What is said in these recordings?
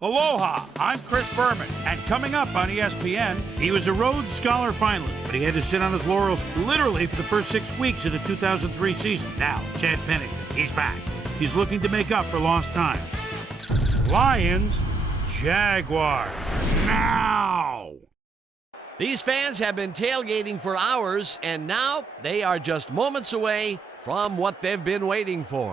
Aloha, I'm Chris Berman, and coming up on ESPN, he was a Rhodes Scholar finalist, but he had to sit on his laurels literally for the first 6 weeks of the 2003 season. Now, Chad Pennington, he's back. He's looking to make up for lost time. Lions, Jaguars, now! These fans have been tailgating for hours, and now they are just moments away from what they've been waiting for.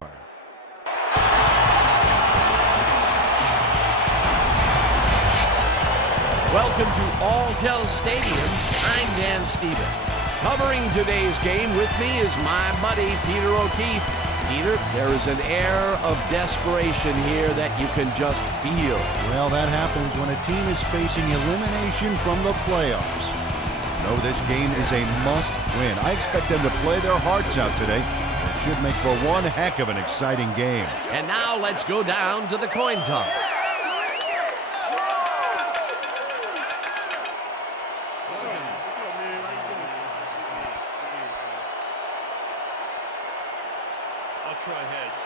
Welcome to Alltel Stadium. I'm Dan Stevens. Covering today's game with me is my buddy Peter O'Keefe. Peter, there is an air of desperation here that you can just feel. Well, that happens when a team is facing elimination from the playoffs. No, this game is a must-win. I expect them to play their hearts out today. It should make for one heck of an exciting game. And now let's go down to the coin toss. Try heads.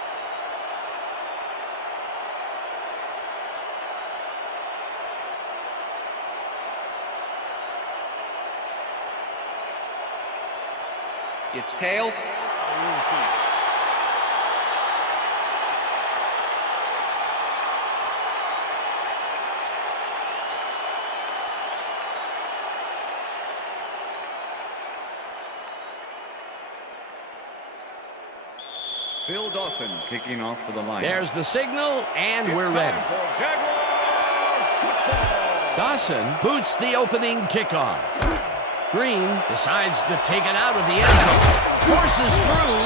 It's tails. Phil Dawson kicking off for the Lions. There's the signal, and we're ready. For Jaguar football. Dawson boots the opening kickoff. Green decides to take it out of the end zone. Forces through.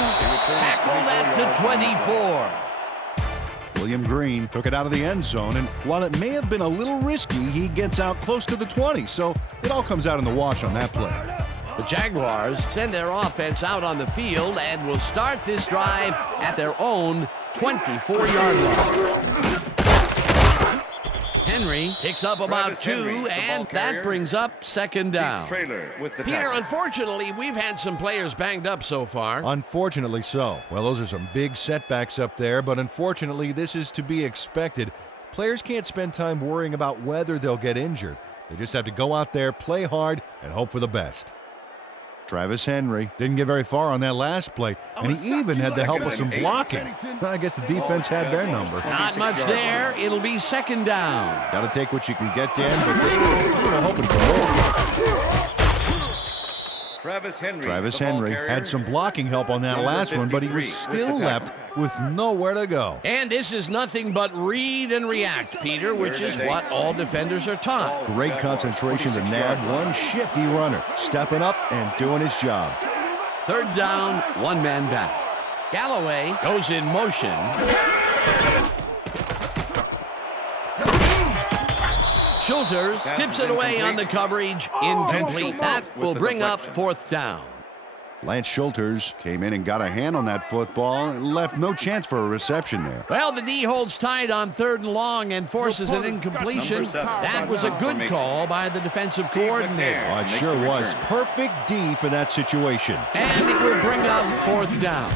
Tackled at the 24. William Green took it out of the end zone, and while it may have been a little risky, he gets out close to the 20, so it all comes out in the wash on that play. The Jaguars send their offense out on the field and will start this drive at their own 24-yard line. Henry picks up about two, and that brings up second down. Peter, unfortunately, we've had some players banged up so far. Unfortunately so. Well, those are some big setbacks up there, but unfortunately, this is to be expected. Players can't spend time worrying about whether they'll get injured. They just have to go out there, play hard, and hope for the best. Travis Henry didn't get very far on that last play, and he even had the help of some blocking. I guess the defense had their number. Not much there. It'll be second down. Got to take what you can get, Dan, but they were hoping for more. Travis Henry had some blocking help on that last one, but he was still left with nowhere to go. And this is nothing but read and react, Peter, which is what all defenders are taught. Great concentration to nab one shifty runner, stepping up and doing his job. Third down, one man back. Galloway goes in motion. Schulters tips it away on the coverage. Incomplete. That will bring up fourth down. Lance Schulters came in and got a hand on that football and left no chance for a reception there. Well, the D holds tight on third and long and forces an incompletion. That was a good call by the defensive coordinator. Oh, it sure was. Perfect D for that situation. And it will bring up fourth down.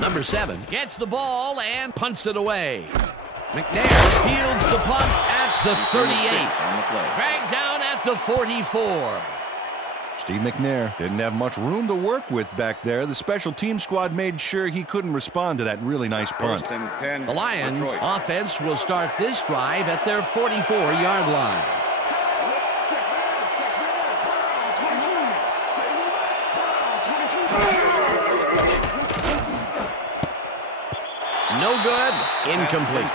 Number 7 gets the ball and punts it away. McNair fields the punt at the 38. Dragged down at the 44. Steve McNair didn't have much room to work with back there. The special team squad made sure he couldn't respond to that really nice punt. The Lions offense will start this drive at their 44-yard line. No good. Incomplete.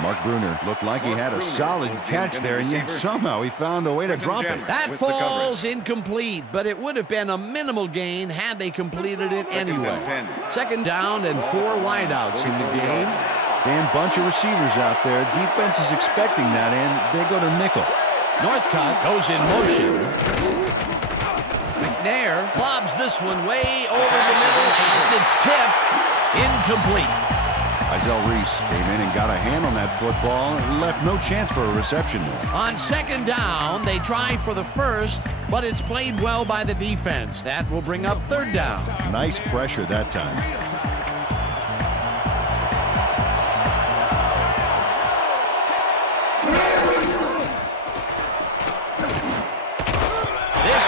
Mark Bruner looked like he had a solid catch there, and yet somehow he found a way to drop it. That falls incomplete, but it would have been a minimal gain had they completed it anyway. Second down and 4 wideouts in the game. And bunch of receivers out there. Defense is expecting that, and they go to nickel. Northcutt goes in motion. McNair lobs this one way over the middle, and it's tipped. Incomplete. Isel Reese came in and got a hand on that football and left no chance for a reception there. On second down, they try for the first, but it's played well by the defense. That will bring up third down. Nice pressure that time.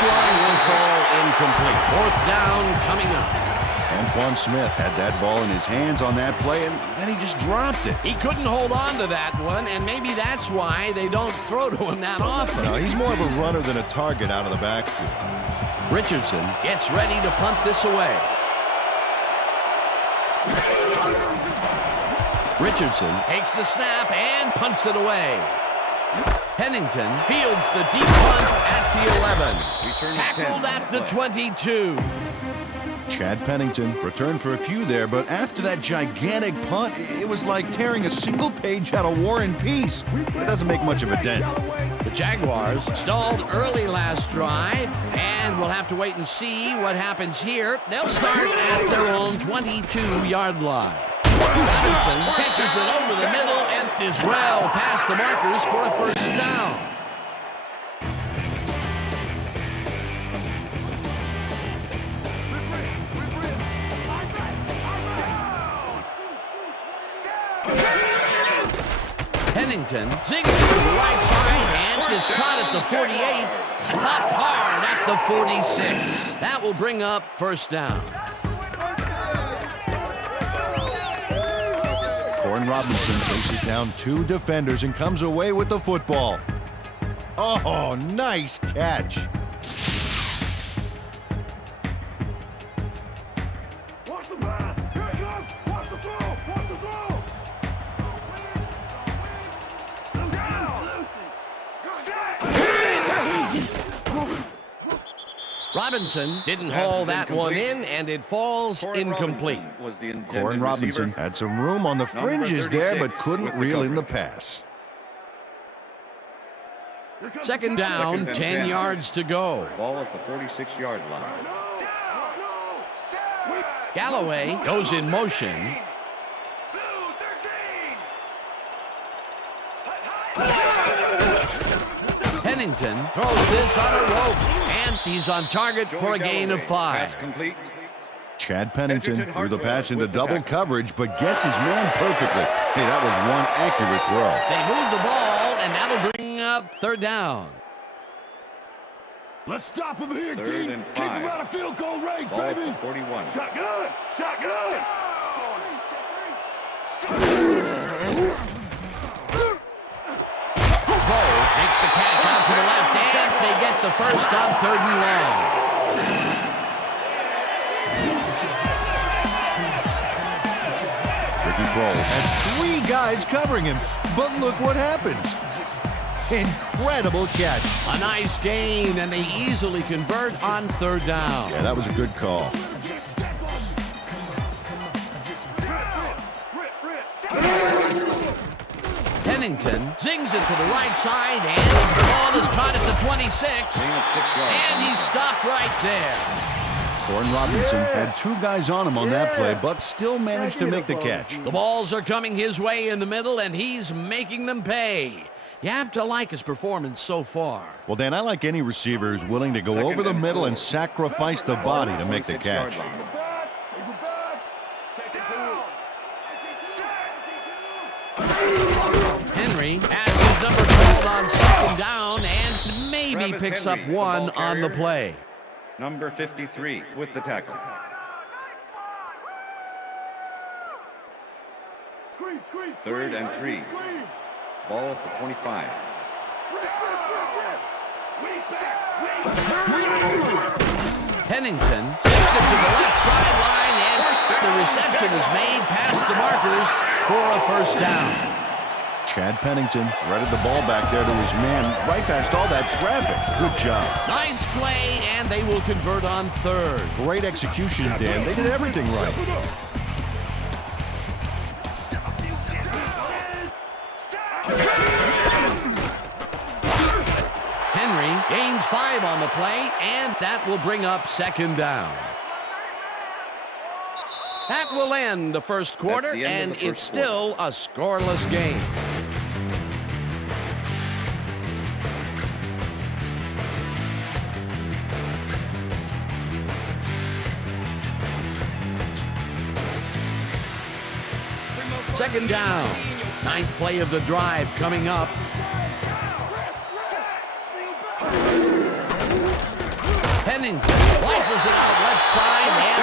This one will fall incomplete. Fourth down coming up. Antoine Smith had that ball in his hands on that play, and then he just dropped it. He couldn't hold on to that one, and maybe that's why they don't throw to him that often. No, he's more of a runner than a target out of the backfield. Richardson gets ready to punt this away. Richardson takes the snap and punts it away. Pennington fields the deep punt at the 11. Return Tackled at the 22. Chad Pennington returned for a few there, but after that gigantic punt, it was like tearing a single page out of War and Peace. It doesn't make much of a dent. The Jaguars stalled early last drive, and we'll have to wait and see what happens here. They'll start at their own 22-yard line. Robinson pitches it over the middle and is well past the markers for a first down. Pennington zigs it to the right side, and it's caught at the 48, popped hard at the 46. That will bring up first down. Corn Robinson faces down two defenders and comes away with the football. Oh, nice catch. Robinson didn't haul that one in, and it falls incomplete. Was the Corn Robinson receiver. had some room on the fringes there, but couldn't reel in the pass. Second down, Second and 10 10. yards to go. Ball at the 46-yard line. Galloway goes in motion. Pennington throws this on a rope, and he's on target for a gain of 5. Pass complete. Chad Pennington threw the pass into double coverage, but gets his man perfectly. Hey, that was one accurate throw. They move the ball, and that'll bring up third down. Let's stop him here, Third team. and Keep 5. him out of field goal range, Ball at baby. the 41. Shotgun! Shotgun! Cole makes the catch out to the left, and they get the first on third and long. Ricky Kroll had 3 guys covering him, but look what happens. Incredible catch. A nice gain, and they easily convert on third down. Yeah, that was a good call. Pennington zings it to the right side, and the ball is caught at the 26. Gain of 6 yards. And he stopped right there. Corn Robinson had 2 guys on him on that play, but still managed to make the catch. The balls are coming his way in the middle, and he's making them pay. You have to like his performance so far. Well, Dan, I like any receiver who's willing to go Second over the and middle 4. and sacrifice the body to make the 26-yard catch. line. Henry has his number called on second down and maybe Travis picks Henry, up the one ball on the carrier. play. Number 53 with the tackle. Third and 3. Ball at the 25. Pennington zips it to the left sideline, and the reception is made past the markers for a first down. Chad Pennington threaded the ball back there to his man right past all that traffic. Good job. Nice play, and they will convert on third. Great execution, Dan. They did everything right. Henry gains 5 on the play, and that will bring up second down. That will end the first quarter, the end and of the it's first still a scoreless game. Second down. 9th play of the drive coming up. rifles it out left side, and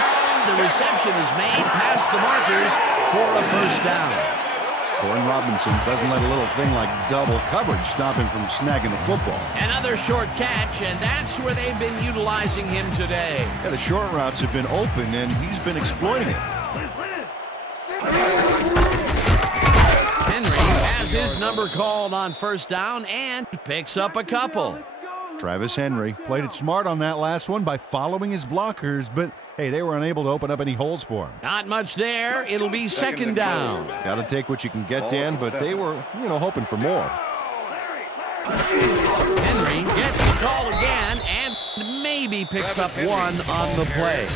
the reception is made past the markers for a first down. Gordon Robinson doesn't let a little thing like double coverage stop him from snagging the football. Another short catch, and that's where they've been utilizing him today. Yeah, the short routes have been open, and he's been exploiting it. Henry has his number called on first down and picks up a couple. Travis Henry played it smart on that last one by following his blockers, but hey, they were unable to open up any holes for him. Not much there. It'll be second down. Got to take what you can get, Dan, but they were, hoping for more. Henry gets the call again and maybe picks up one on the play.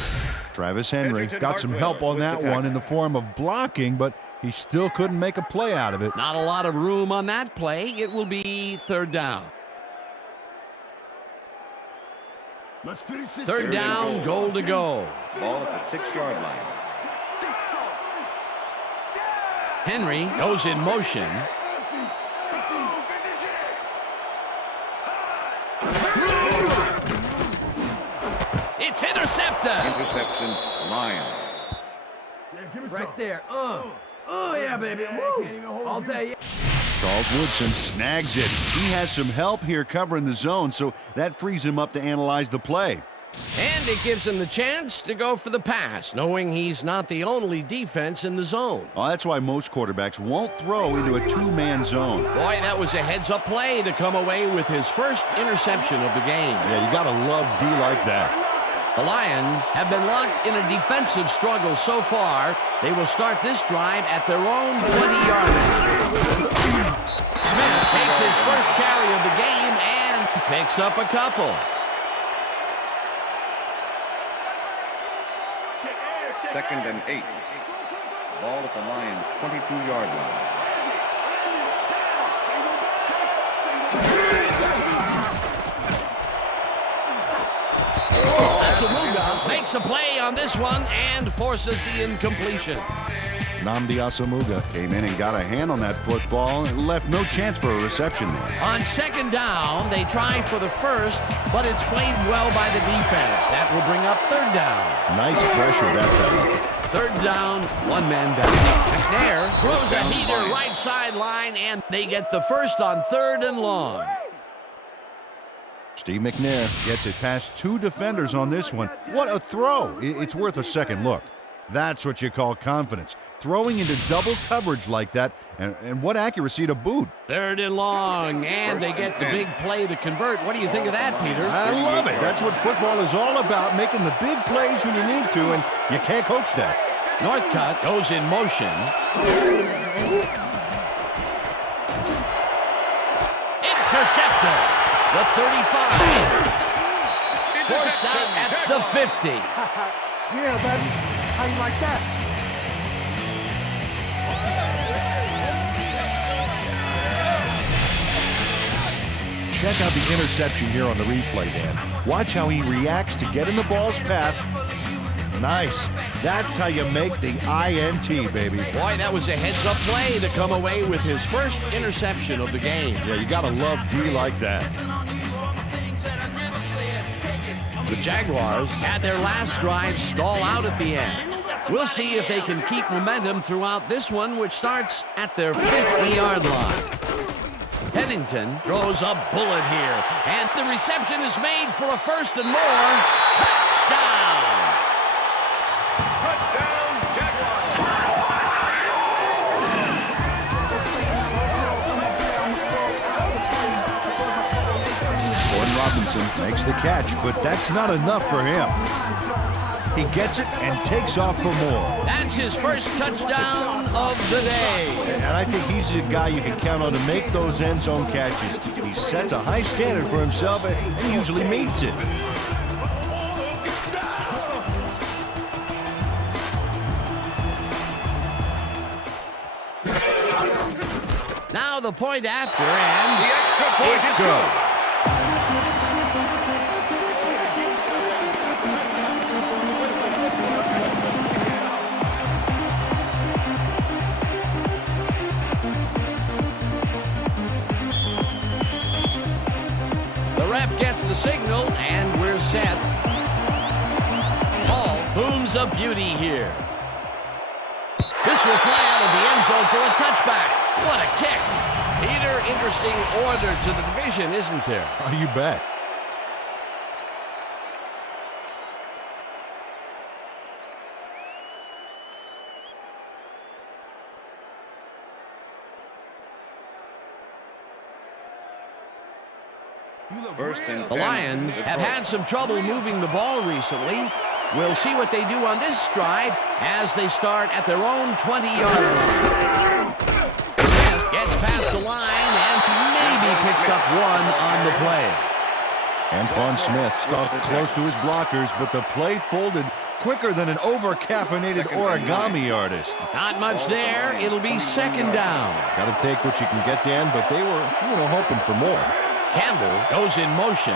Travis Henry got some help on that one in the form of blocking, but he still couldn't make a play out of it. Not a lot of room on that play. It will be third down. Let's finish this. Third down, goal to go. Ball at the 6-yard line. Henry goes in motion. It's intercepted. Interception, Lions. Right there. Yeah, baby. Woo. I'll tell you. Charles Woodson snags it. He has some help here covering the zone, so that frees him up to analyze the play. And it gives him the chance to go for the pass, knowing he's not the only defense in the zone. Well, that's why most quarterbacks won't throw into a two-man zone. Boy, that was a heads-up play to come away with his first interception of the game. Yeah, you got to love D like that. The Lions have been locked in a defensive struggle so far. They will start this drive at their own 20-yard line. Smith takes his first carry of the game and picks up a couple. Second and 8. Ball at the Lions' 22-yard line. Asamuga makes a play on this one and forces the incompletion. Nnamdi Asomugha came in and got a hand on that football and left no chance for a reception there. On second down, they try for the first, but it's played well by the defense. That will bring up third down. Nice pressure that time. Third down, one man down. McNair throws a heater right sideline, and they get the first on third and long. Steve McNair gets it past two defenders on this one. What a throw. It's worth a second look. That's what you call confidence. Throwing into double coverage like that, and what accuracy to boot. Third and long, and they get the big play to convert. What do you think of that, Peter? I love it. That's what football is all about, making the big plays when you need to, and you can't coach that. Northcutt goes in motion. Intercepted. The 35. Forced out at the 50. Yeah, baby. How you like that? Check out the interception here on the replay, Dan. Watch how he reacts to get in the ball's path. Nice. That's how you make the INT, baby. Boy, that was a heads-up play to come away with his first interception of the game. Yeah, you gotta love D like that. The Jaguars had their last drive stall out at the end. We'll see if they can keep momentum throughout this one, which starts at their 50-yard line. Pennington throws a bullet here, and the reception is made for a first and more. Touchdown! Touchdown, Jaguars! Gordon Robinson makes the catch, but that's not enough for him. He gets it and takes off for more. That's his first touchdown of the day. And I think he's the guy you can count on to make those end zone catches. He sets a high standard for himself and usually meets it. Now the point after, and The extra point it's is good. The ref gets the signal, and we're set. is a beauty here. This will fly out of the end zone for a touchback. What a kick. Peter, interesting order to the division, isn't there? Oh, you bet. First and 10. The Lions have had some trouble moving the ball recently. We'll see what they do on this drive as they start at their own 20-yard line. Smith gets past the line and maybe picks up one on the play. Antoine Smith stuck close to his blockers, but the play folded quicker than an over-caffeinated origami artist. Not much there. It'll be second down. Got to take what you can get, Dan, but they were, hoping for more. Campbell goes in motion.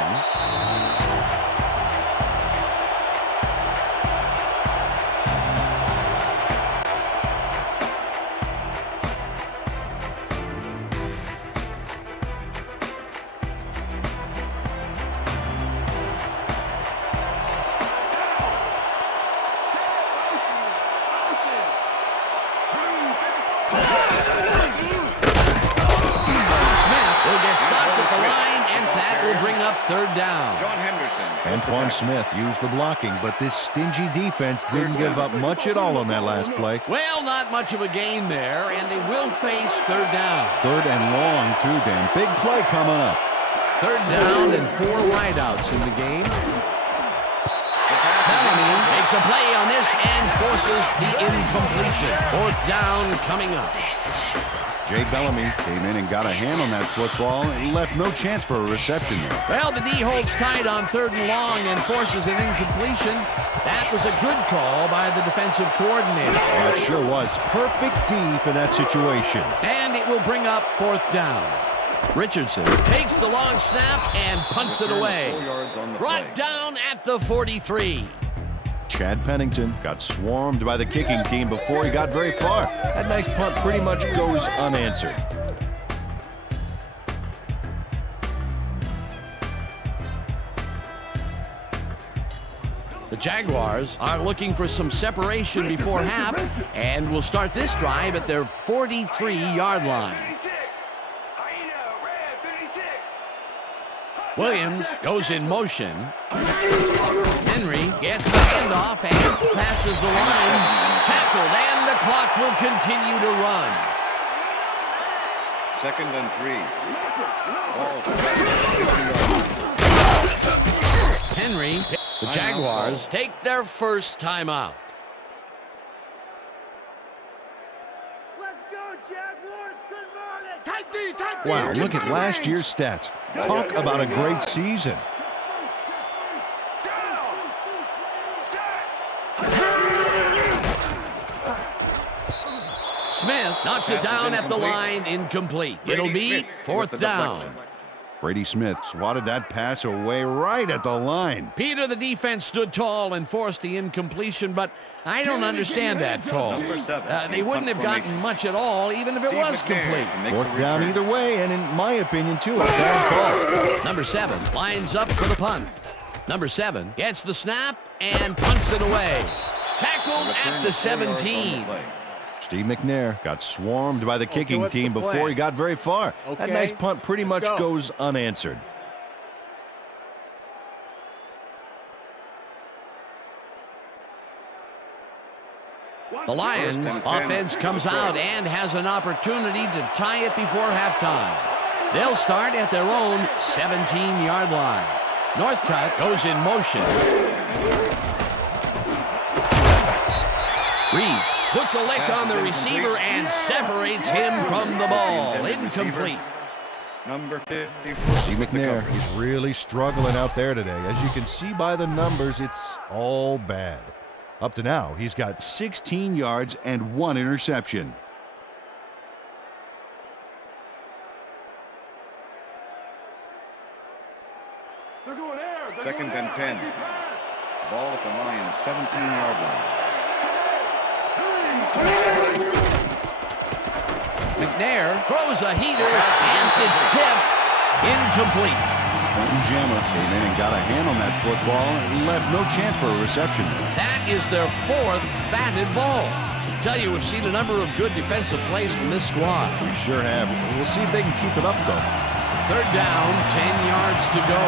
Third down. John Henderson. Antoine Smith used the blocking, but this stingy defense didn't give up much at all on that last play. Well, not much of a gain there, and they will face third down. Third and long, too, Dan. Big play coming up. Third down and 4 wideouts in the game. Bellamy makes a play on this and forces the incompletion. Fourth down coming up. Jay Bellamy came in and got a hand on that football and left no chance for a reception there. Well, the D holds tight on third and long and forces an incompletion. That was a good call by the defensive coordinator. Yeah, it sure was. Perfect D for that situation. And it will bring up fourth down. Richardson takes the long snap and punts it away. Brought down at the 43. Chad Pennington got swarmed by the kicking team before he got very far. That nice punt pretty much goes unanswered. The Jaguars are looking for some separation before half and will start this drive at their 43-yard line. Williams goes in motion. Henry gets the handoff and passes the line. Tackled, and the clock will continue to run. Second and 3. Ball. Henry, the Jaguars take their first timeout. Wow, look at last year's stats. Talk about a great season. Smith knocks it down at the line, incomplete. It'll be fourth down. Brady Smith swatted that pass away right at the line. Peter, the defense stood tall and forced the incompletion, but I don't understand that call. They wouldn't have gotten much at all, even if it was complete. Fourth down either way, and in my opinion, too, a bad call. Number 7 lines up for the punt. Number 7 gets the snap and punts it away. Tackled at the 17. Steve McNair got swarmed by the kicking team before he got very far. That nice punt pretty much goes unanswered. The Lions offense comes out and has an opportunity to tie it before halftime. They'll start at their own 17-yard line. Northcutt goes in motion. Reese puts a lick on the receiver and separates him from the ball. Incomplete. Number 50. Steve McNair, he's really struggling out there today. As you can see by the numbers, it's all bad. Up to now, he's got 16 yards and 1 interception. Second and 10. Ball at the Lions' 17-yard line. McNair throws a heater and it's tipped. Incomplete. Quentin Jammer came in and got a hand on that football and left no chance for a reception. That is their 4th batted ball. I tell you, we've seen a number of good defensive plays from this squad. We sure have. We'll see if they can keep it up, though. 3rd down, 10 yards to go.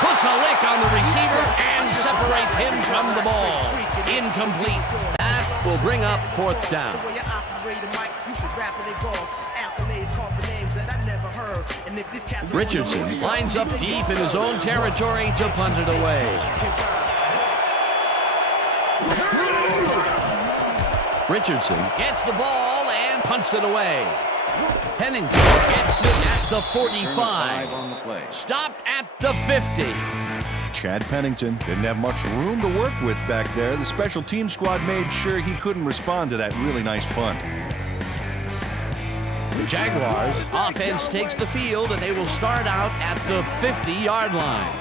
Puts a lick on the receiver and separates him from the ball. Incomplete. That will bring up 4th down. Richardson lines up deep in his own territory to punt it away. Richardson gets the ball and punts it away. Pennington gets it at the 45. On the play. Stopped at the 50. Chad Pennington didn't have much room to work with back there. The special team squad made sure he couldn't respond to that really nice punt. The Jaguars offense takes the field, and they will start out at the 50-yard line.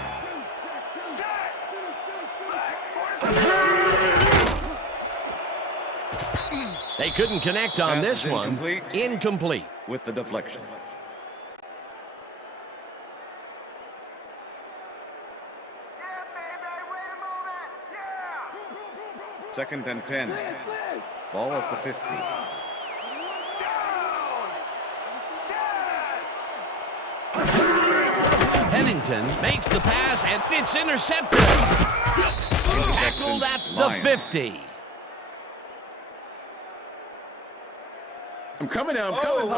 They couldn't connect on Pass this is one. incomplete. Incomplete. With the deflection. Second and 10. Ball at the 50. Pennington makes the pass, and it's intercepted. Tackled at the 50. I'm coming now. I'm coming.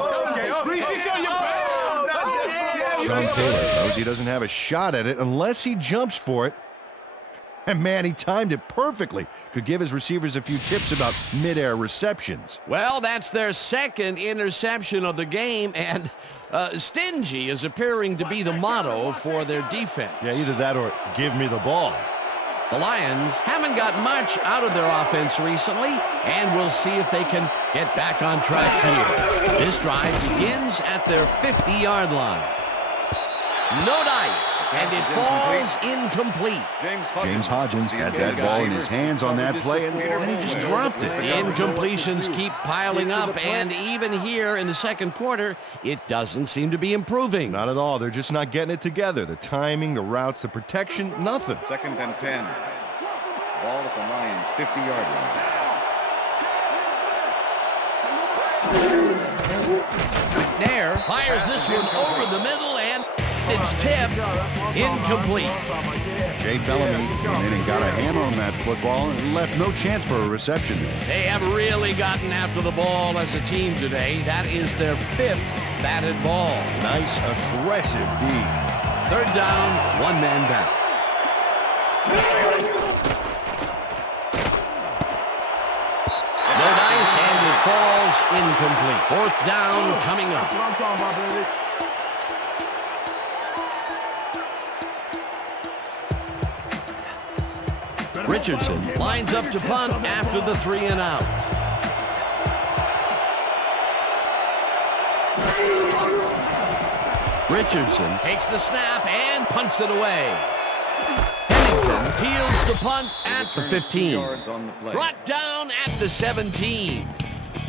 Sean Taylor knows he doesn't have a shot at it unless he jumps for it. And man, he timed it perfectly. Could give his receivers a few tips about mid-air receptions. Well, that's their 2nd interception of the game, and stingy is appearing to be the motto for their defense. Yeah, either that or give me the ball. The Lions haven't got much out of their offense recently, and we'll see if they can get back on track here. This drive begins at their 50-yard line. No dice, and it falls incomplete. James Hodgins had that ball in his hands on that play, and then he just dropped it. The incompletions keep piling up, and even here in the 2nd quarter, it doesn't seem to be improving. Not at all. They're just not getting it together. The timing, the routes, the protection, nothing. Second and 10. Ball at the Lions' 50-yard line. McNair fires this one over the middle, and it's tipped. Incomplete. Jay Bellamy came in and got a hammer on that football and left no chance for a reception. They have really gotten after the ball as a team today. That is their 5th batted ball. Nice, aggressive D. 3rd down, 1 man back. No dice, and it falls incomplete. 4th down coming up. Richardson lines up to punt after the 3 and out. Richardson takes the snap and punts it away. Pennington peels the punt at the 15. Brought down at the 17.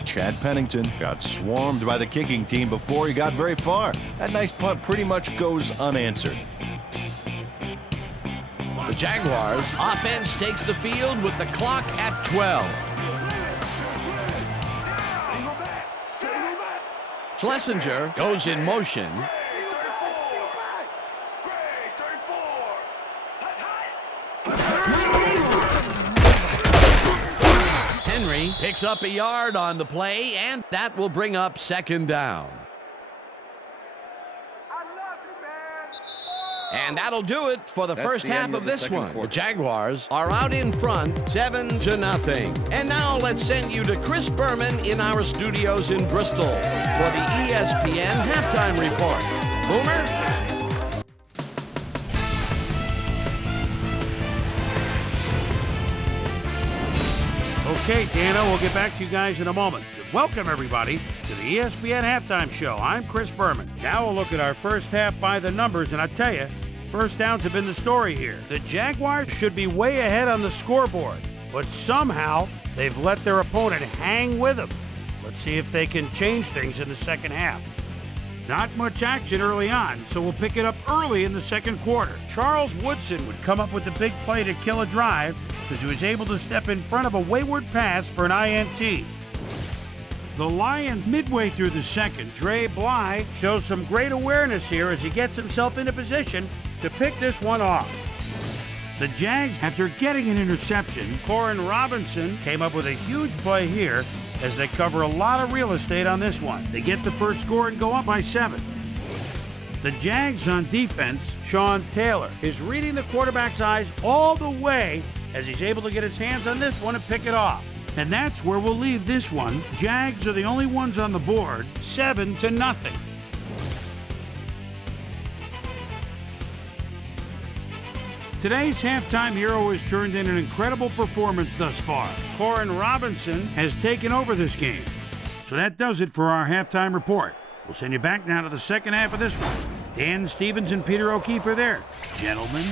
Chad Pennington got swarmed by the kicking team before he got very far. That nice punt pretty much goes unanswered. The Jaguars offense takes the field with the clock at 12. Schlesinger goes in motion. Henry picks up a yard on the play, and that will bring up 2nd down. And that'll do it for the first half of this one. The Jaguars are out in front, 7-0. And now let's send you to Chris Berman in our studios in Bristol for the ESPN Halftime Report. Boomer? Okay, Dana, we'll get back to you guys in a moment. Welcome, everybody, to the ESPN Halftime Show. I'm Chris Berman. Now we'll look at our first half by the numbers, and I tell you, first downs have been the story here. The Jaguars should be way ahead on the scoreboard. but somehow they've let their opponent hang with them. Let's see if they can change things in the second half. Not much action early on, so we'll pick it up early in the second quarter. Charles Woodson would come up with the big play to kill a drive because he was able to step in front of a wayward pass for an INT. The Lions, midway through the second, Dre Bly shows some great awareness here as he gets himself into position to pick this one off. The Jags, after getting an interception, Corin Robinson came up with a huge play here as they cover a lot of real estate on this one. They get the first score and go up by 7. The Jags on defense, Sean Taylor, is reading the quarterback's eyes all the way as he's able to get his hands on this one and pick it off. And that's where we'll leave this one. Jags are the only ones on the board, 7-0. Today's halftime hero has turned in an incredible performance thus far. Corin Robinson has taken over this game. So that does it for our halftime report. We'll send you back now to the second half of this one. Dan Stevens and Peter O'Keefe are there. Gentlemen.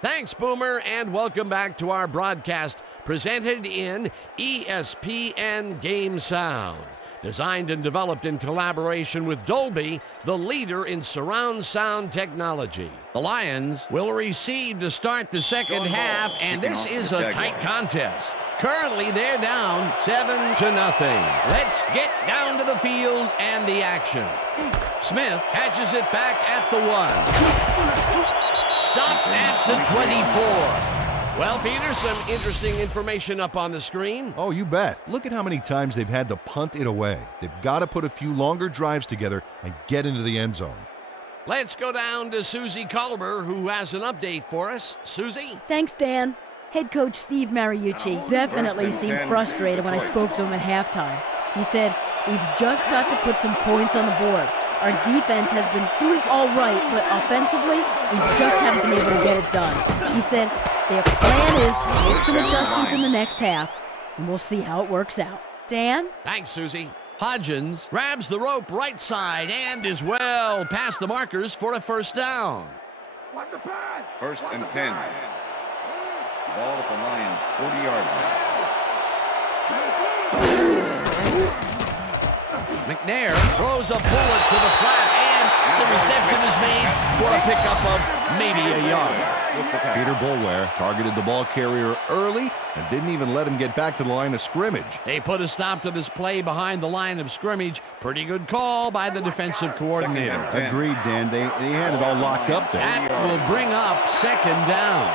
Thanks, Boomer, and welcome back to our broadcast presented in ESPN Game Sound. Designed and developed in collaboration with Dolby, the leader in surround sound technology. The Lions will receive to start the second half, and this is a tight contest. Currently, they're down 7-0. Let's get down to the field and the action. Smith catches it back at the 1. Stopped at the 24. Well, Peter, some interesting information up on the screen. Oh, you bet. Look at how many times they've had to punt it away. They've got to put a few longer drives together and get into the end zone. Let's go down to Susie Culber, who has an update for us. Susie? Thanks, Dan. Head coach Steve Mariucci definitely seemed frustrated when I spoke to him at halftime. He said, "We've just got to put some points on the board. Our defense has been doing all right, but offensively, we just haven't been able to get it done." He said their plan is to make some adjustments in the next half, and we'll see how it works out. Dan? Thanks, Susie. Hodgins grabs the rope right side and is well past the markers for a first down. First and 10. Ball at the Lions' 40-yard line. McNair throws a bullet to the flat, and the reception is made for a pickup of maybe a yard. Peter Boulware targeted the ball carrier early and didn't even let him get back to the line of scrimmage. They put a stop to this play behind the line of scrimmage. Pretty good call by the defensive coordinator. Agreed, Dan. They had it all locked up there. That will bring up second down.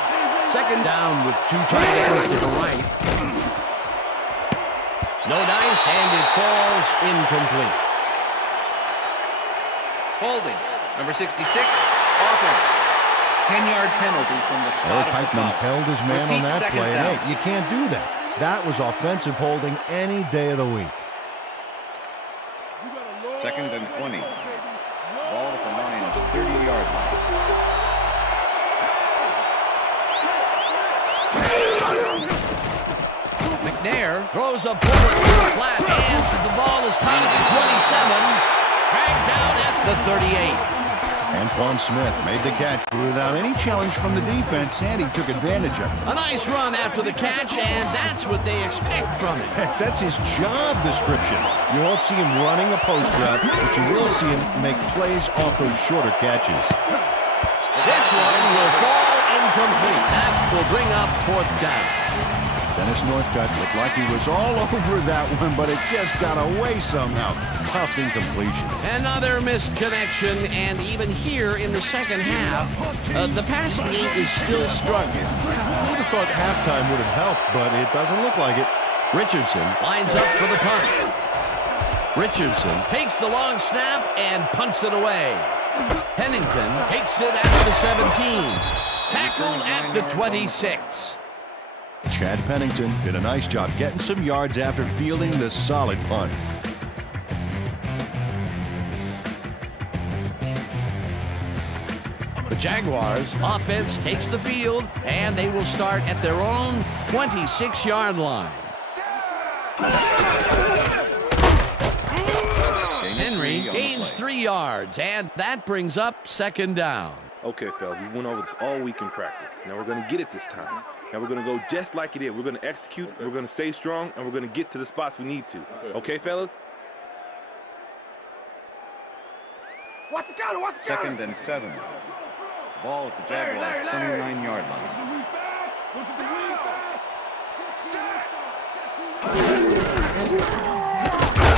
Second down with 2 tight ends to the right. No dice, and it falls incomplete. Holding. Number 66, offense. 10-yard penalty from the spot. Eric Heitman held his man on that second play. down. And hey, you can't do that. That was offensive holding any day of the week. Second and 20. Ball at the Lions' 30-yard line. McNair throws a bullet to the flat, and the ball is caught at the 27, dragged down at the 38. Antoine Smith made the catch without any challenge from the defense, and he took advantage of it. A nice run after the catch, and that's what they expect from it. Heck, that's his job description. You won't see him running a post route, but you will see him make plays off those shorter catches. This one will fall incomplete. That will bring up fourth down. Dennis Northcutt looked like he was all over that one, but it just got away somehow. Tough incompletion. Another missed connection, and even here in the second half, the passing game is still struggling. I would have thought halftime would have helped, but it doesn't look like it. Richardson lines up for the punt. Richardson takes the long snap and punts it away. Pennington takes it at the 17. Tackled at the 26. Chad Pennington did a nice job getting some yards after fielding the solid punt. The Jaguars offense takes the field, and they will start at their own 26-yard line. Henry gains 3 yards, and that brings up second down. Okay, fellas, we went over this all week in practice. Now we're going to get it this time. and we're going to go just like it is. We're going to execute, we're going to stay strong, and we're going to get to the spots we need to. Okay, fellas? Watch the counter, watch the counter. 2nd and 7. Ball at the Jaguars' 29-yard line.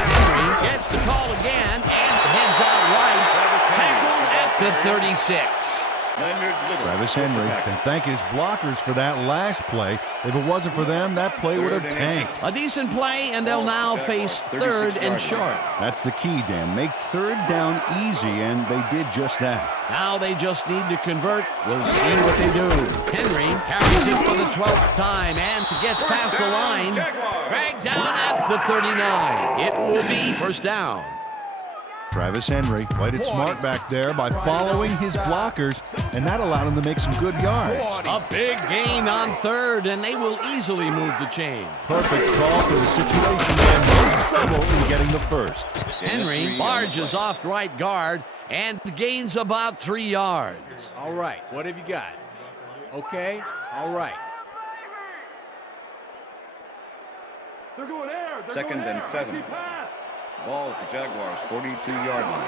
Henry gets the call again and heads out right. Tackled at the 36. Travis Henry can thank his blockers for that last play. If it wasn't for them, that play would have tanked. A decent play, and they'll now face 3rd and short. That's the key, Dan. Make 3rd down easy, and they did just that. Now they just need to convert. We'll see what they do. Henry carries it for the 12th time and gets past the line. Dragged down at the 39. It will be 1st down. Travis Henry played it smart back there by following his blockers, and that allowed him to make some good yards. A big gain on 3rd, and they will easily move the chain. Perfect call for the situation, and no trouble in getting the 1st. Henry barges off right guard and gains about 3 yards. All right, what have you got? Okay, all right. They're going air. 2nd and 7. Ball at the Jaguars' 42-yard line.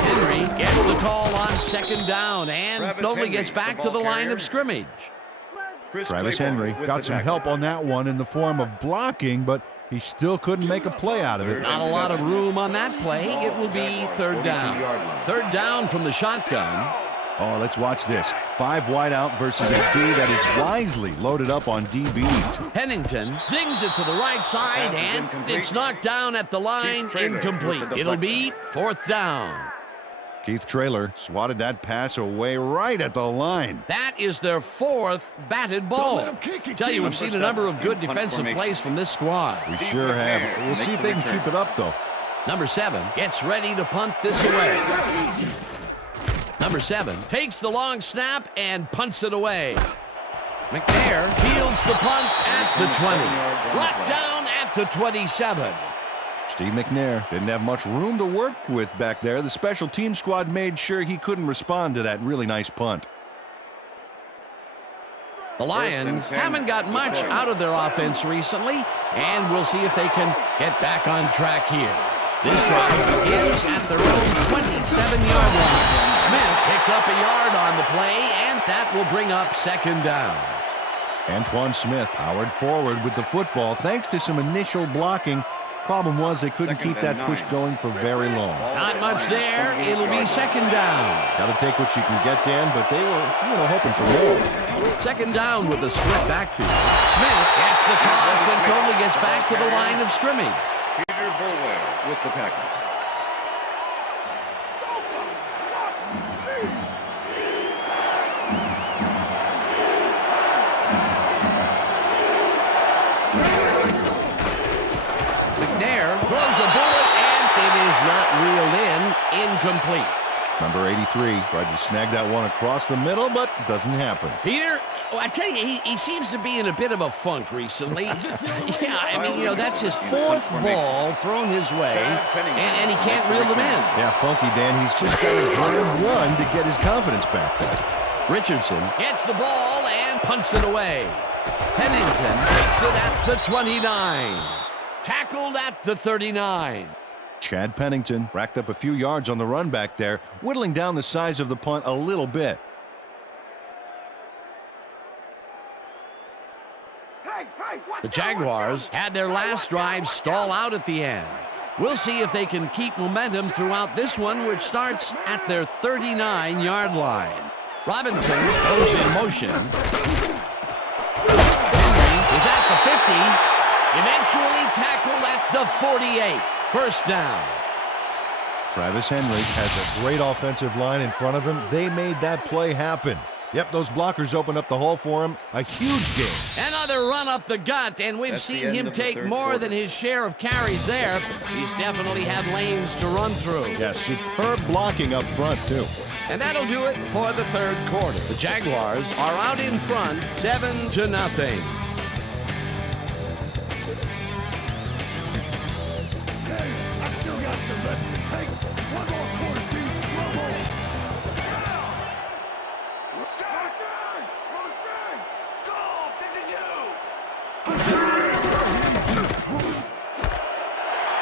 Henry gets the call on 2nd down and only gets back to the line of scrimmage. Travis Henry got some help on that one in the form of blocking, but he still couldn't make a play out of it. Not a lot of room on that play. It will be 3rd down. 3rd down from the shotgun. Oh, let's watch this. 5 wide out versus a D that is wisely loaded up on DBs. Pennington zings it to the right side, and it's knocked down at the line, incomplete. It'll be 4th down. Keith Traylor swatted that pass away right at the line. That is their 4th batted ball. Tell you, we've seen a number of good defensive plays from this squad. We sure have. We'll see if they can keep it up, though. Number 7 gets ready to punt this away. Number 7 takes the long snap and punts it away. McNair fields the punt at the 20. Brought down at the 27. Steve McNair didn't have much room to work with back there. The special team squad made sure he couldn't respond to that really nice punt. The Lions haven't got much out of their offense recently, and we'll see if they can get back on track here. This drive begins at their own 27-yard line. Smith picks up a yard on the play, and that will bring up 2nd down. Antoine Smith powered forward with the football thanks to some initial blocking. Problem was they couldn't keep that push going for very long. Not much there. It'll be 2nd down. Got to take what you can get, Dan, but they were, hoping for more. 2nd down with a split backfield. Smith gets the toss and only gets back to the line of scrimmage. Peter Bulware with the tackle. McNair throws a bullet, and it is not reeled in. Incomplete. Number 83 tried to snag that one across the middle, but doesn't happen. Peter, I tell you, he seems to be in a bit of a funk recently. Yeah, I mean, that's his 4th ball thrown his way, and he can't reel them in. Yeah, funky, Dan. He's just got to grab one to get his confidence back there. Richardson gets the ball and punts it away. Pennington takes it at the 29. Tackled at the 39. Chad Pennington racked up a few yards on the run back there, whittling down the size of the punt a little bit. The Jaguars had their last drive stall out at the end. We'll see if they can keep momentum throughout this one, which starts at their 39-yard line. Robinson goes in motion. Henry is at the 50. Eventually tackled at the 48. 1st down. Travis Henry has a great offensive line in front of him. They made that play happen. Yep, those blockers opened up the hole for him. A huge game. Another run up the gut, and we've seen him take more than his share of carries there. He's definitely had lanes to run through. Yeah, superb blocking up front, too. And that'll do it for the 3rd quarter. The Jaguars are out in front, 7-0.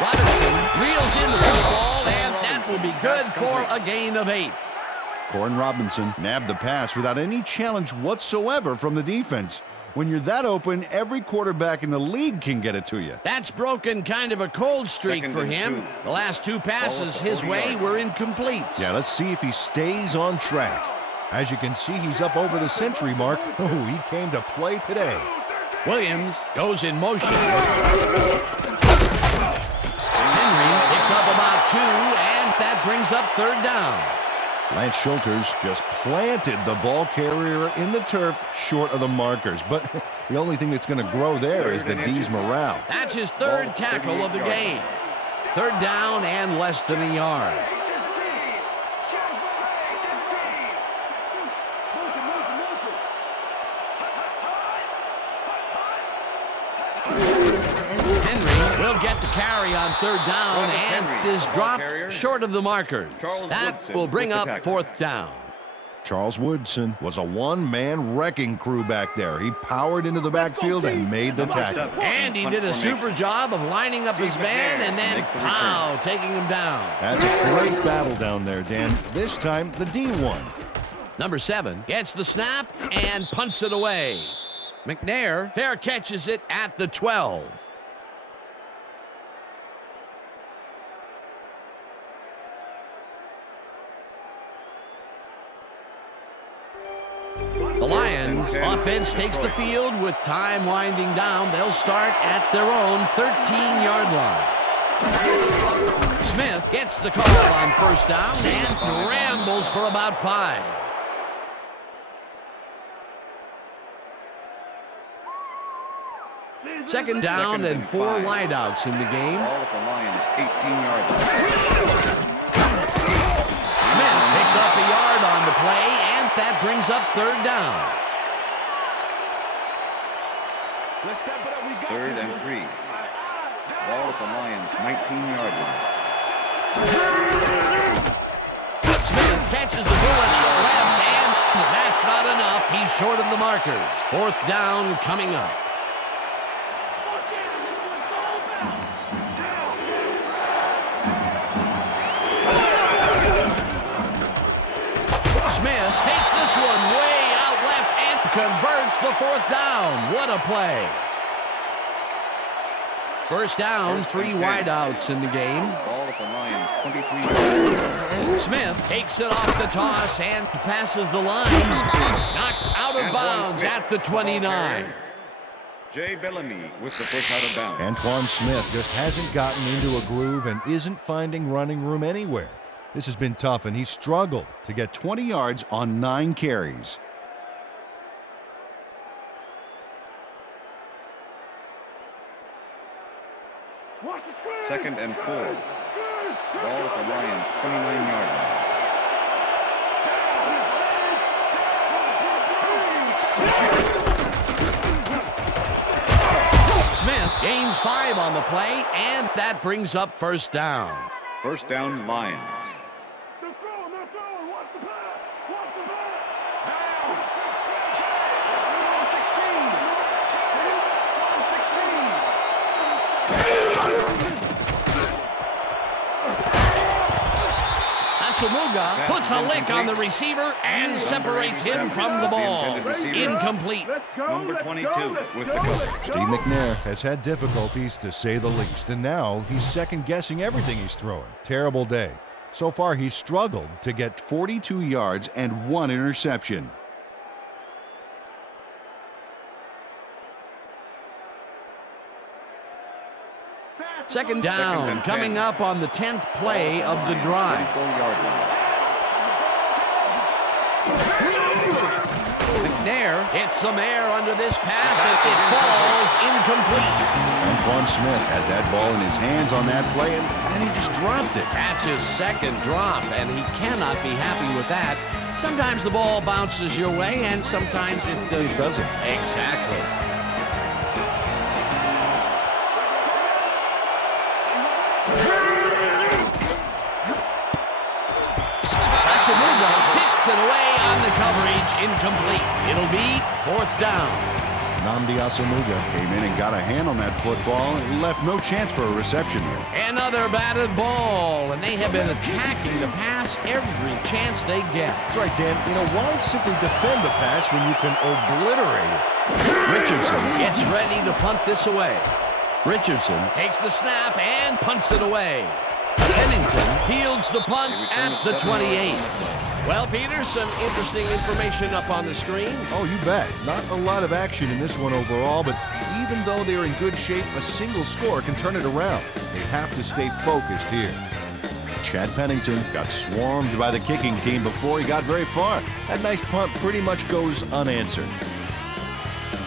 Robinson reels in the ball, and that will be good for a gain of 8. Corin Robinson nabbed the pass without any challenge whatsoever from the defense. When you're that open, every quarterback in the league can get it to you. That's broken kind of a cold streak Second for and him. 2. The last 2 passes his way were incomplete. Yeah, let's see if he stays on track. As you can see, he's up over the century mark. Oh, he came to play today. Williams goes in motion. Henry picks up about 2, and that brings up 3rd down. Lance Schulters just planted the ball carrier in the turf short of the markers. But the only thing that's going to grow there is the D's morale. That's his 3rd tackle of the game. 3rd down and less than a yard. Henry will get the carry on 3rd down and is dropped short of the markers. That will bring up 4th down. Charles Woodson was a one-man wrecking crew back there. He powered into the backfield and made the tackle. And he did a super job of lining up his man and then, pow, taking him down. That's a great battle down there, Dan. This time, the D won. Number 7 gets the snap and punts it away. McNair fair catches it at the 12. The Lions offense takes the field with time winding down. They'll start at their own 13-yard line. Smith gets the call on 1st down and rambles for about 5. Second down and 4 wideouts in the game. Ball at the Lions' 18-yard line. Smith picks up a yard on the play, and that brings up 3rd down. Let's step it up. We got 3rd this. and 3. Ball at the Lions' 19-yard line. Smith catches the bullet out left, and that's not enough. He's short of the markers. 4th down coming up. Smith takes this one way out left and converts the 4th down. What a play. 1st down, 3 wideouts in the game. Ball at the Lions' 23-yard line. Smith takes it off the toss and passes the line. Knocked out of bounds at the 29. Jay Bellamy with the push out of bounds. Antoine Smith just hasn't gotten into a groove and isn't finding running room anywhere. This has been tough, and he's struggled to get 20 yards on 9 carries. Second and 4. Ball at the Lions' 29-yard line. Smith gains 5 on the play, and that brings up 1st down. 1st down, Lions. Samuga puts a lick on the receiver and separates him from the ball. Incomplete. Number 22 with the coverage. Steve McNair has had difficulties, to say the least, and now he's second-guessing everything he's throwing. Terrible day. So far, he's struggled to get 42 yards and 1 interception. Second down, coming up on the 10th play of the drive. 34-yard line. McNair hits some air under this pass, and it falls incomplete. Antoine Smith had that ball in his hands on that play, and then he just dropped it. That's his 2nd drop, and he cannot be happy with that. Sometimes the ball bounces your way, and sometimes it doesn't. Exactly. Samuga kicks it away on the coverage, incomplete. It'll be 4th down. Nnamdi Asomugha came in and got a hand on that football and left no chance for a reception there. Another batted ball, and they have been attacking the pass every chance they get. That's right, Dan. You know, why simply defend the pass when you can obliterate it? Richardson gets ready to punt this away. Richardson takes the snap and punts it away. Pennington fields the punt at the 28. Well, Peter, some interesting information up on the screen. Oh, you bet. Not a lot of action in this one overall, but even though they're in good shape, a single score can turn it around. They have to stay focused here. Chad Pennington got swarmed by the kicking team before he got very far. That nice punt pretty much goes unanswered.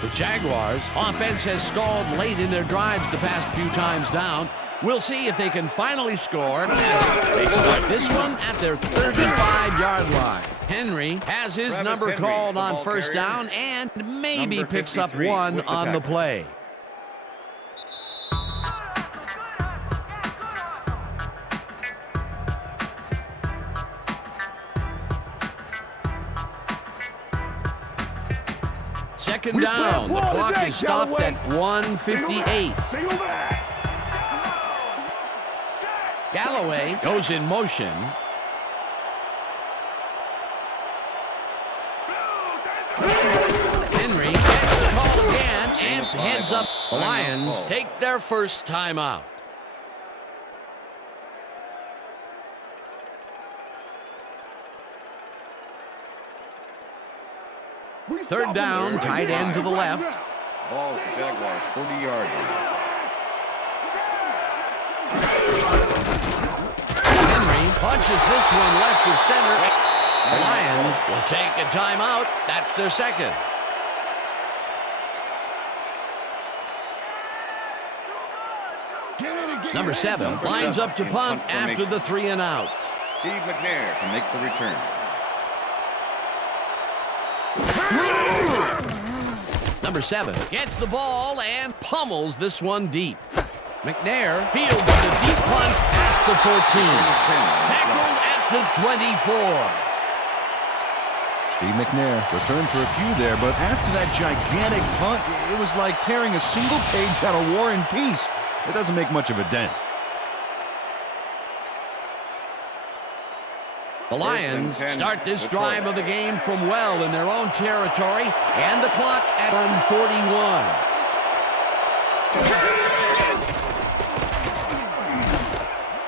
The Jaguars' offense has stalled late in their drives the past few times down. We'll see if they can finally score as they start this one at their 35-yard line. Henry has his number called on first down and maybe picks up one on the play. Second down. The clock is stopped at 1:58. Galloway goes in motion. Henry gets the call again and heads up. The Lions take their first timeout. Third down, tight end to the left. Ball at the Jaguars' 40-yard line. Henry punches this one left of center. The Lions will take a timeout. That's their second. Number 7 lines up to punt after the 3 and out. Steve McNair to make the return. Number 7 gets the ball and pummels this one deep. McNair fields the deep punt at the 14. Tackled at the 24. Steve McNair returned for a few there, but after that gigantic punt, it was like tearing a single page out of War and Peace. It doesn't make much of a dent. The Lions start this drive of the game from well in their own territory, and the clock at 1:41.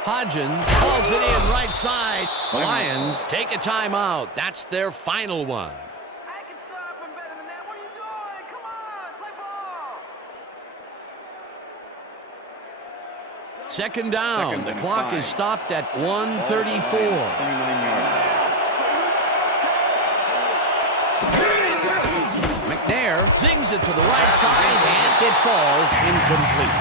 Hodgins hauls it in right side. The Lions take a timeout. That's their final one. I can stop him better than that. What are you doing? Come on, play ball. Second down. The clock is stopped at 1:34. 29-yard line. McNair zings it to the right side, and it falls incomplete.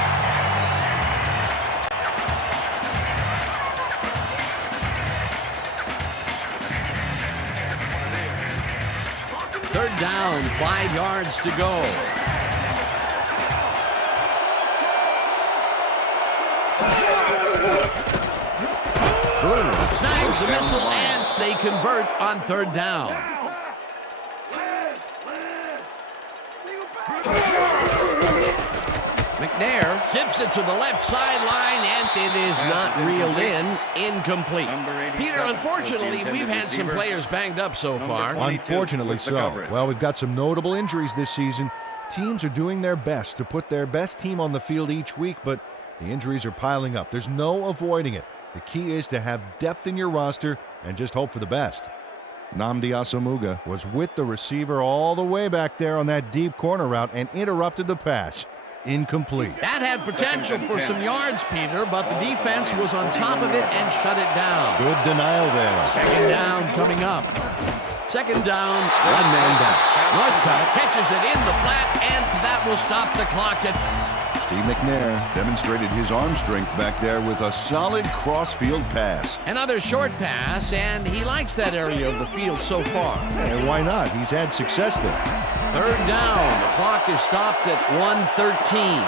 Third down, 5 yards to go. Bruner snags the missile, and they convert on third down. McNair zips it to the left sideline, and it is not reeled in. Incomplete. Peter, unfortunately, we've had some players banged up so far. Unfortunately so. Well, we've got some notable injuries this season. Teams are doing their best to put their best team on the field each week, but the injuries are piling up. There's no avoiding it. The key is to have depth in your roster and just hope for the best. Nnamdi Asomugha was with the receiver all the way back there on that deep corner route and interrupted the pass. Incomplete. That had potential for some yards, Peter, but the defense was on top of it and shut it down. Good denial there. Second down coming up. Second down, 1 man down. Northcutt catches it in the flat, and that will stop the clock at... Steve McNair demonstrated his arm strength back there with a solid cross-field pass. Another short pass, and he likes that area of the field so far. And why not? He's had success there. Third down. The clock is stopped at 1:13.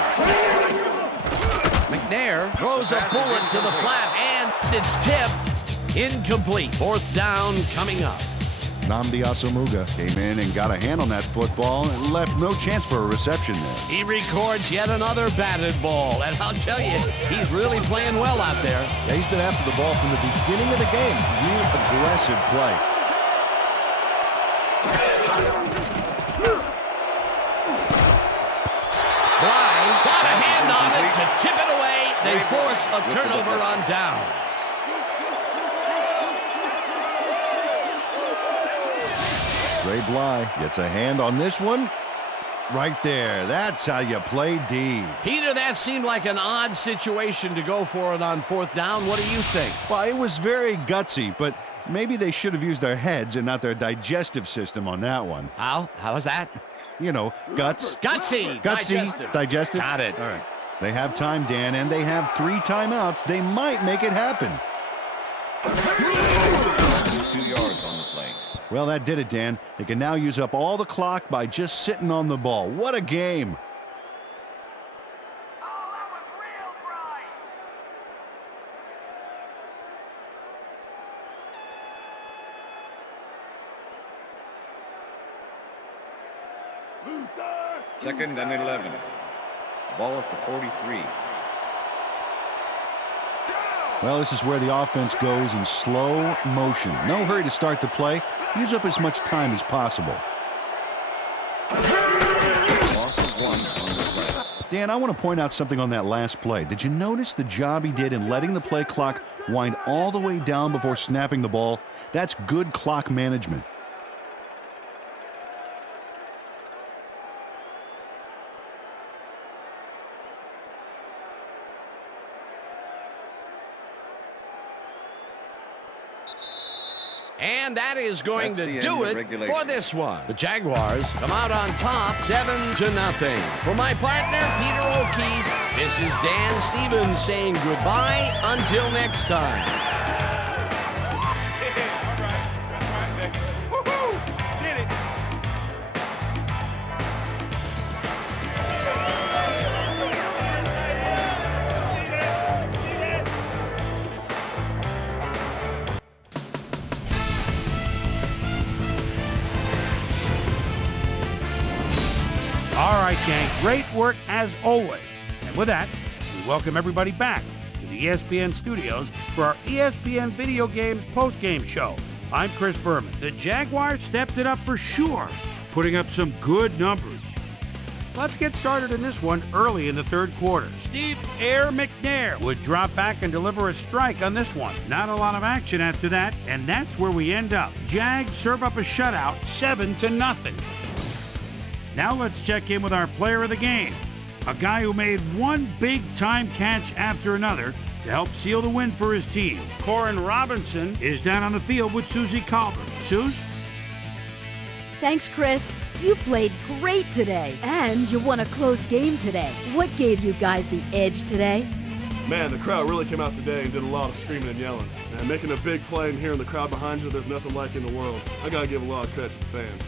McNair throws a bullet to the flat, and it's tipped. Incomplete. Fourth down coming up. Nnamdi Asomugha came in and got a hand on that football and left no chance for a reception there. He records yet another batted ball, and I'll tell you, he's really playing well out there. Yeah, he's been after the ball from the beginning of the game. Real aggressive play. Blind got a hand on it to tip it away. They force a turnover on downs. Ray Bly gets a hand on this one. Right there. That's how you play D. Peter, that seemed like an odd situation to go for it on 4th down. What do you think? Well, it was very gutsy, but maybe they should have used their heads and not their digestive system on that one. How? How was that? You know, guts. Gutsy. Digestive. Got it. All right. They have time, Dan, and they have 3 timeouts. They might make it happen. 2 yards on the play. Well, that did it, Dan. They can now use up all the clock by just sitting on the ball. What a game. Second and 11. Ball at the 43. Well, this is where the offense goes in slow motion. No hurry to start the play. Use up as much time as possible. Loss of 1 on the play. Dan, I want to point out something on that last play. Did you notice the job he did in letting the play clock wind all the way down before snapping the ball? That's good clock management. And that is going That's to the do end of it regulation. for this one. The Jaguars come out on top 7-0. For my partner, Peter O'Keefe, this is Dan Stevens saying goodbye until next time. All right, gang, great work as always. And with that, we welcome everybody back to the ESPN studios for our ESPN Video Games postgame show. I'm Chris Berman. The Jaguars stepped it up for sure, putting up some good numbers. Let's get started in this one early in the 3rd quarter. Steve Air McNair would drop back and deliver a strike on this one. Not a lot of action after that, and that's where we end up. Jags serve up a shutout, 7-0. Now let's check in with our player of the game, a guy who made one big-time catch after another to help seal the win for his team. Corin Robinson is down on the field with Susie Colbert. Suze? Thanks, Chris. You played great today, and you won a close game today. What gave you guys the edge today? Man, the crowd really came out today and did a lot of screaming and yelling. And making a big play and hearing the crowd behind you, there's nothing like in the world. I gotta give a lot of credit to the fans.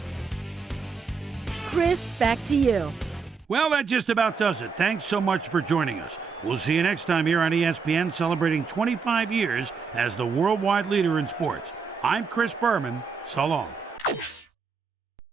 Chris, back to you. Well, that just about does it. Thanks so much for joining us. We'll see you next time here on ESPN, celebrating 25 years as the worldwide leader in sports. I'm Chris Berman. So long.